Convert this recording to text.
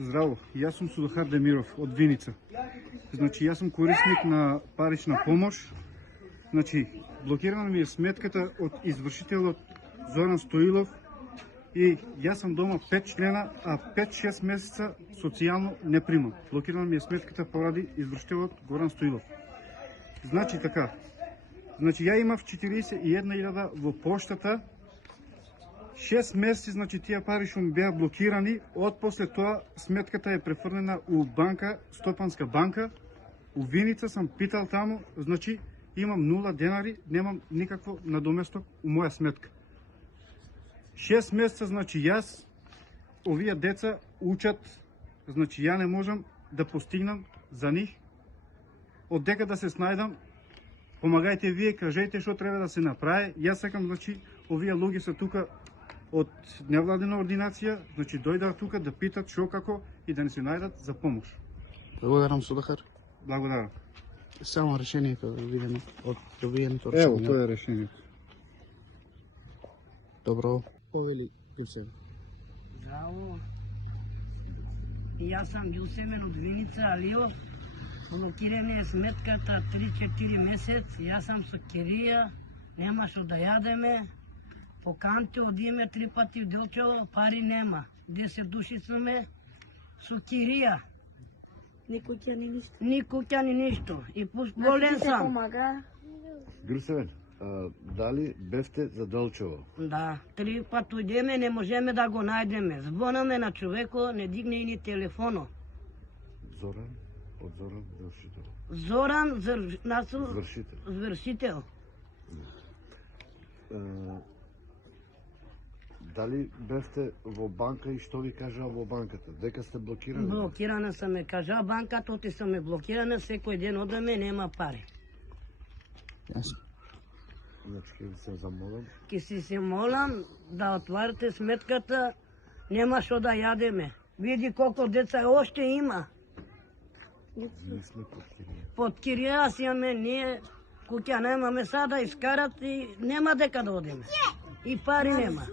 Здраво, јас сум Судохар Демиров од Виница. Значи, јас сум корисник на парична помош. Значи, блокирана ми е сметката од извршителот Зоран Стоилов и јас сум дома 5 члена, а 5-6 месеца социјално не примам. Блокирана ми е сметката поради извршителот Горан Стоилов. Значи така, значи ја имав 41.000 во поштата, 6 месеци, значи тие пари што ми беа блокирани, од после тоа сметката е префрлена у банка, Стопанска банка, у Виница сам питал таму, значи имам 0 денари, немам никакво надоместок у моја сметка. 6 месеца, значи јас, овие деца учат, значи ја не можам да постигнам за нив, од дека да се снајдам, помагајте вие, кажете што треба да се направи. Јас сакам, значи, овие луѓе се тука од невладина ординација, значи дојдат тука да питат што како и да не се најдат за помош. Благодарам, Судохар. Благодарам. Само решението да видиме од добиеното решение. Ево, тоа е решението. Добро. Повели Ѓусем. Здраво. Јас сам Ѓусемен од Виница, Алиов. Блокирана е сметката 3-4 месец. Јас сам со кирија, нема што да јадеме. По канти одиме 3 пати в Делчево, пари нема. 10 души сме со кирија. Ни куќа, ни ништо. Ни куќа, ни ништо. И пуш болен сам. Помага. Ѓусемен, дали бевте за Делчево? Да, 3 пати одиме, не можеме да го најдеме. Звонаме на човеко, не дигне и ни телефоно. Зоран? Од Зоран Вршител. Зоран Вршител. Вршител. Дали бевте во банка и што ви кажа во банката? Дека сте блокирани? Блокирана сам ме кажа банката, оти сам ме блокирана, секој ден одеме, нема пари. Јасно. Значи, ќе ви се замолам. Ке си се молам да отварите сметката, нема што да јадеме. Види колку деца още има. Не сме под кирија. Под кирија си имаме, ние куќа немаме, сада искарат и нема дека да одеме. И пари нема.